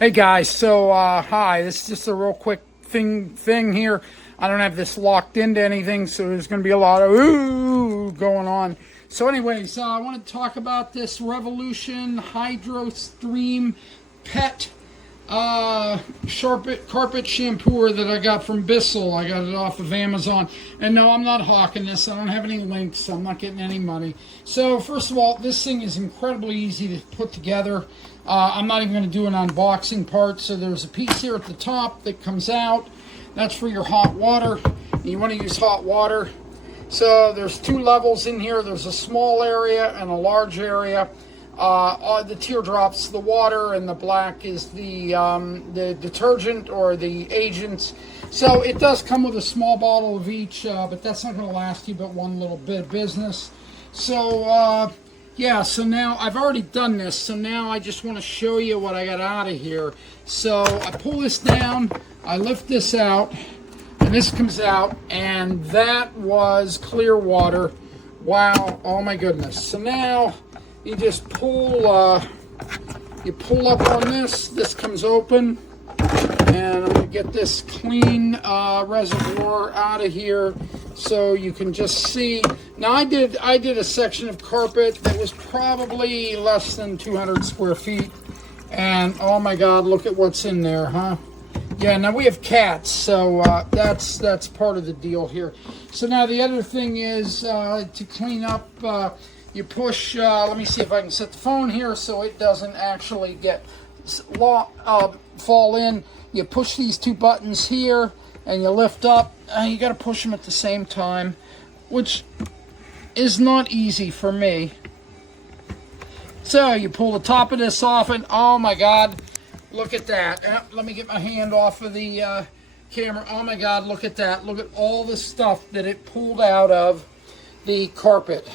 Hey guys, so hi, this is just a real quick thing here. I don't have this locked into anything, so there's going to be a lot of ooh going on. So anyways, I want to talk about this Revolution HydroSteam Pet carpet shampooer that I got from Bissell. I got it off of Amazon. And no, I'm not hawking this. I don't have any links. I'm not getting any money. So first of all, this thing is incredibly easy to put together. I'm not even going to do an unboxing part. So there's a piece here at the top that comes out. That's for your hot water. You want to use hot water. So there's two levels in here. There's a small area and a large area. The teardrops, the water, and the black is the detergent or the agents. So it does come with a small bottle of each, but that's not going to last you but one little bit of business. So yeah, so now I've already done this, so now I just want to show you what I got out of here. So I pull this down, I lift this out, and this comes out, and that was clear water. Wow, oh my goodness. So now you just pull up on this comes open, and I'm going to get this clean reservoir out of here so you can just see. Now I did a section of carpet that was probably less than 200 square feet, and oh my god, look at what's in there, huh? Yeah, now we have cats, so that's part of the deal here. So now the other thing is to clean up, you push, let me see if I can set the phone here so it doesn't actually get fall in. You push these two buttons here and you lift up, and you got to push them at the same time, which is not easy for me. So you pull the top of this off, and oh my god, look at that. Let me get my hand off of the camera. Oh my god, look at that. Look at all the stuff that it pulled out of the carpet.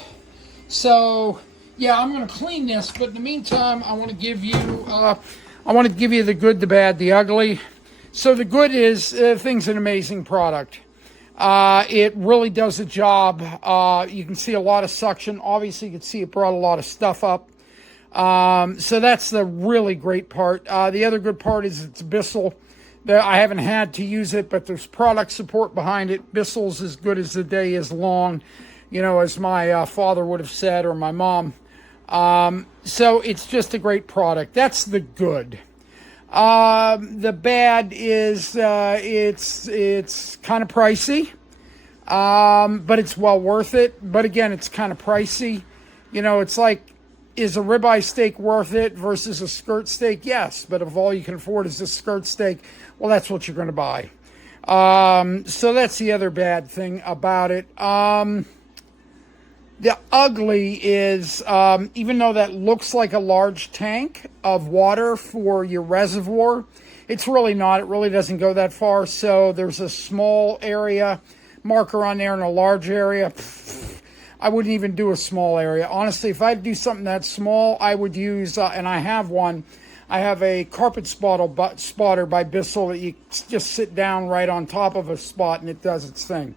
So yeah, I'm going to clean this, but in the meantime, I want to give you the good, the bad, the ugly. So the good is, thing's an amazing product. It really does the job. You can see a lot of suction. Obviously, you can see it brought a lot of stuff up. So that's the really great part. The other good part is it's Bissell. I haven't had to use it, but there's product support behind it. Bissell's as good as the day is long, you know, as my father would have said, or my mom. So it's just a great product. That's the good. The bad is it's kind of pricey, but it's well worth it. But again, it's kind of pricey. You know, it's like, is a ribeye steak worth it versus a skirt steak? Yes, but if all you can afford is a skirt steak, well, that's what you're going to buy. So that's the other bad thing about it. The ugly is, even though that looks like a large tank of water for your reservoir, it's really not. It really doesn't go that far. So there's a small area marker on there and a large area. I wouldn't even do a small area. Honestly, if I'd do something that small, I would use, and I have one, I have a carpet spotter by Bissell that you just sit down right on top of a spot and it does its thing.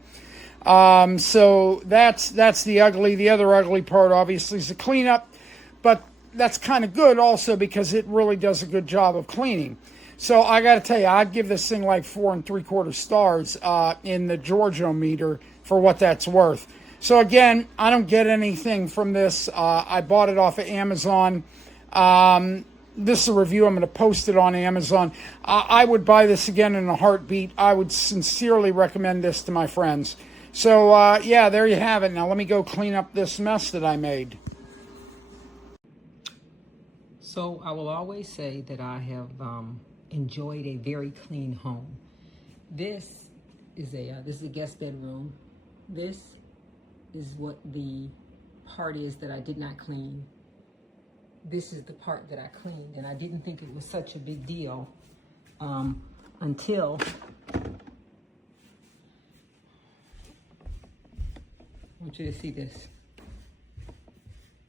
So that's the ugly. The other ugly part, obviously, is the cleanup, but that's kind of good also because it really does a good job of cleaning. So I got to tell you, I'd give this thing like 4 3/4 stars in the Georgiometer for what that's worth. So again, I don't get anything from this. I bought it off of Amazon. This is a review. I'm going to post it on Amazon. I would buy this again in a heartbeat. I would sincerely recommend this to my friends. So yeah, there you have it. Now let me go clean up this mess that I made. So I will always say that I have enjoyed a very clean home. This is a guest bedroom. This is what the part is that I did not clean. This is the part that I cleaned, and I didn't think it was such a big deal until I want you to see this.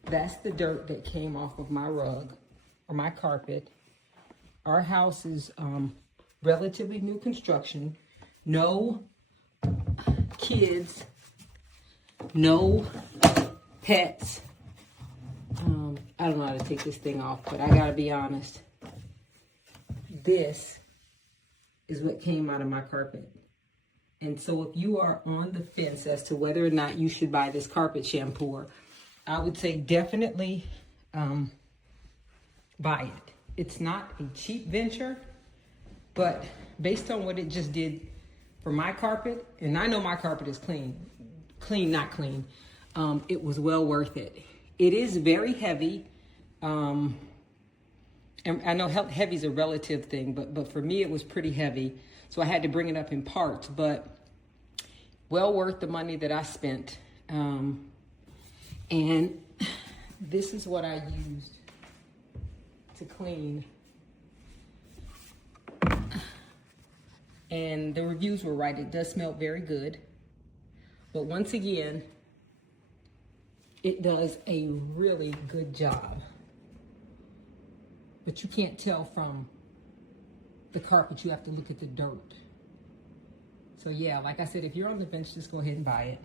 That's the dirt that came off of my rug or my carpet. Our house is relatively new construction. No kids, no pets. I don't know how to take this thing off, but I gotta be honest. this is what came out of my carpet. And so if you are on the fence as to whether or not you should buy this carpet shampooer, I would say definitely buy it. It's not a cheap venture, but based on what it just did for my carpet, and I know my carpet is clean, not clean, it was well worth it. It is very heavy. And I know heavy is a relative thing, but for me it was pretty heavy. So I had to bring it up in parts, but well worth the money that I spent. And this is what I used to clean. And the reviews were right. It does smell very good. But once again, it does a really good job. But you can't tell from the carpet. You have to look at the dirt. So yeah, like I said, if you're on the bench, just go ahead and buy it.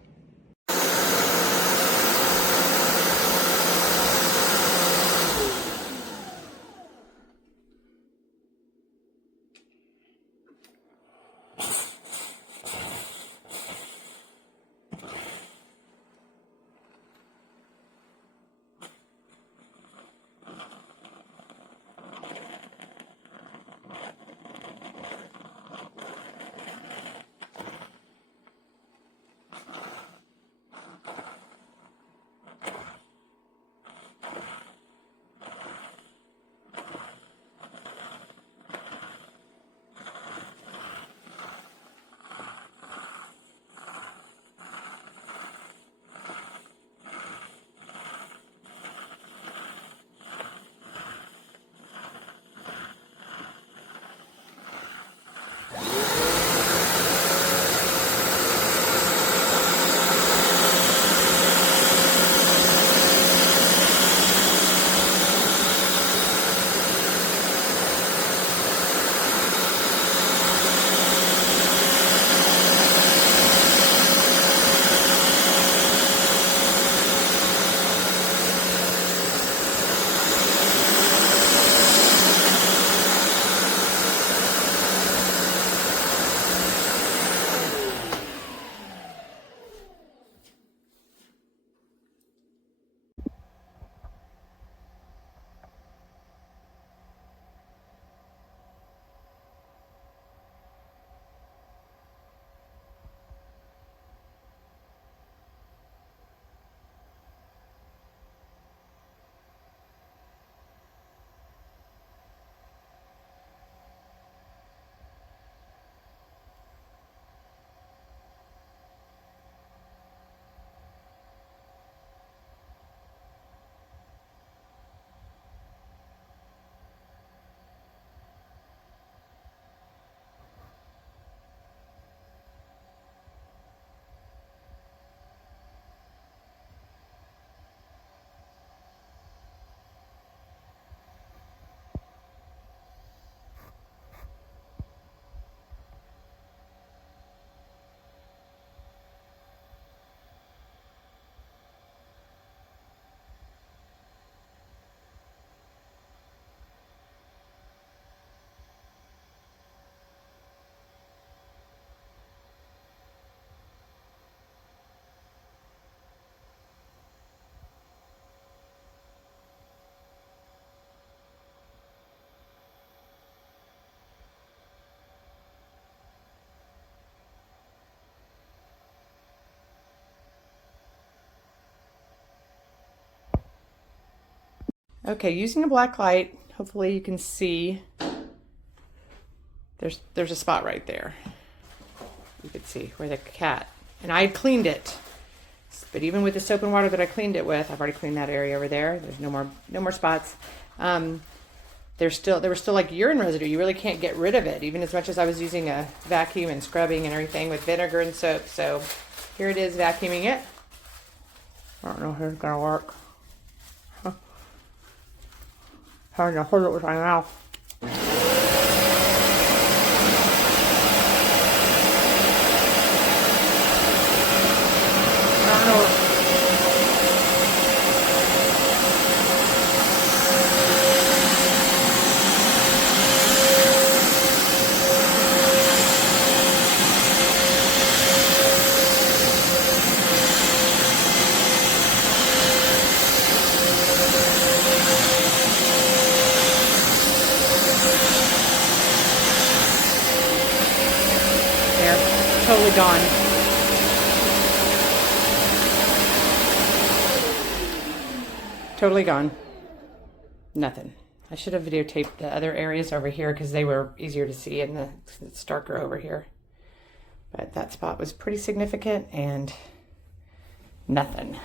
Okay, using a black light, hopefully you can see there's a spot right there. You could see where the cat, and I had cleaned it. But even with the soap and water that I cleaned it with, I've already cleaned that area over there. There's no more spots. There was still like urine residue. You really can't get rid of it, even as much as I was using a vacuum and scrubbing and everything with vinegar and soap. So here it is, vacuuming it. I don't know if it's gonna work. Trying to hold it with my mouth. I don't know. totally gone. Totally gone. Nothing. I should have videotaped the other areas over here because they were easier to see and it's darker over here. But that spot was pretty significant and nothing.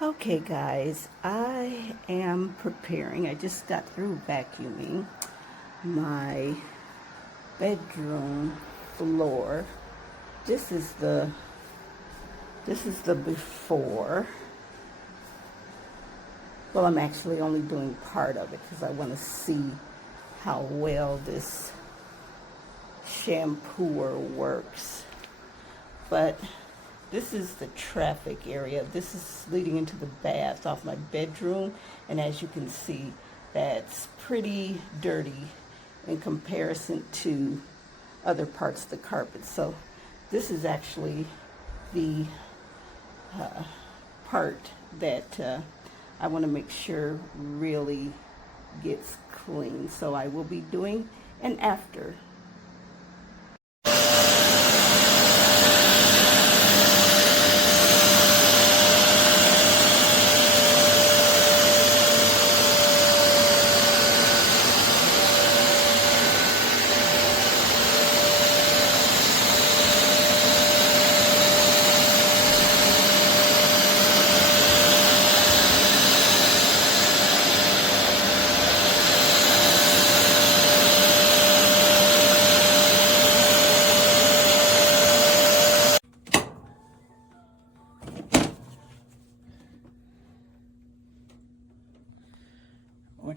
Okay guys, I am preparing. I just got through vacuuming my bedroom floor. This is the before. Well, I'm actually only doing part of it because I want to see how well this shampooer works. But this is the traffic area. This is leading into the bath off my bedroom. And as you can see, that's pretty dirty in comparison to other parts of the carpet. So this is actually the part that I want to make sure really gets clean. So I will be doing an after.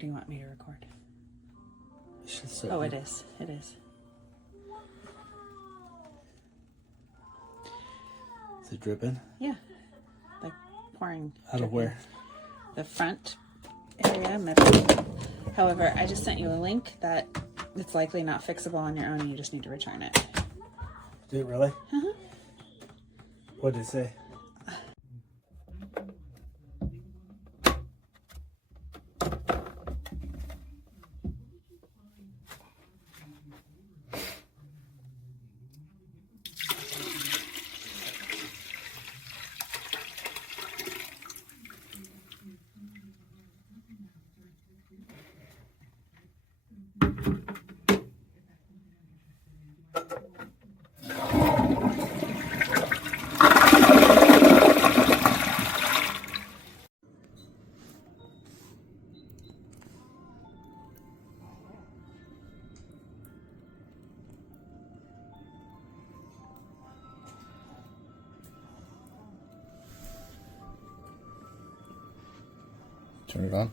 do you want me to record? Oh, It is. It is. Is it dripping? Yeah. Like pouring. Out of where? The front area. Maybe. However, I just sent you a link that it's likely not fixable on your own and you just need to return it. Did it really? Uh-huh. What did it say? Turn it on.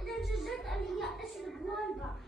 انا جزت اللي هي اسد جوانبا